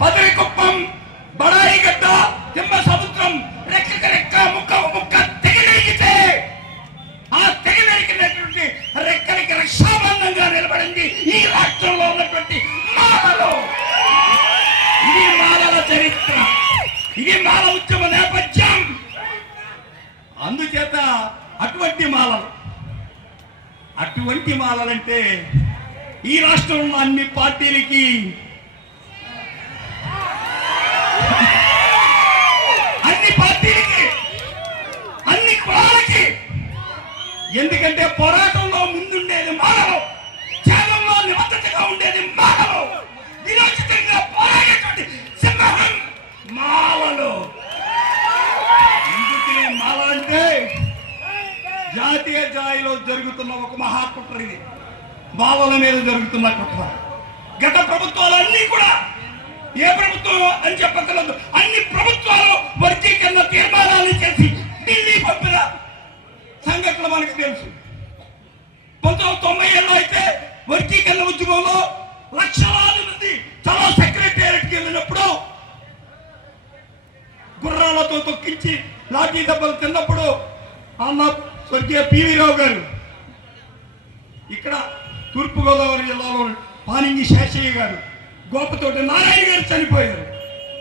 పదరికుప్పం బడాయిగడ్డ తిమ్మ సముద్రం రెక్క రెక్క ముక్క ముక్క తెగనరిగితే ఆ తెగనరికినటువంటి రెక్కలకి రక్షాబంధంగా నిలబడింది ఈ రాష్ట్రంలో ఉన్నటువంటి మాలలు ఇది మాలల చరిత్ర. ఇది మాల ఉద్యమ నేపథ్యం. అందుచేత అటువంటి మాలలు అటువంటి మాలలంటే ఈ రాష్ట్రంలో అన్ని పార్టీలకి ఎందుకంటే పోరాటంలో ముందుండేది మానవం త్యాగంలో నిబద్ధతగా ఉండేది మానవం. విరోచితంగా పోరాడేటువంటి సింహం మాలలు ఎందుకే మాల అంటే జాతీయ స్థాయిలో జరుగుతున్న ఒక మహాకుట్ర ఇది మాలల మీద జరుగుతున్న కుట్ర. గత ప్రభుత్వాలన్నీ కూడా ఏ ప్రభుత్వం అని చెప్పగలదు తెలుసు. పంతొమ్మిది తొంభై ఏళ్ళు అయితే వర్గీకరణ ఉద్యమంలో లక్షలాది మంది చాలా సెక్రటేరియట్కి వెళ్ళినప్పుడు గుర్రాలతో తొక్కించి లాఠీ దెబ్బలు తిన్నప్పుడు అన్న స్వర్గీయ పివి రావు గారు ఇక్కడ తూర్పుగోదావరి జిల్లాలో పానింగి శేషయ్య గారు గోపతోటి నారాయణ గారు చనిపోయారు.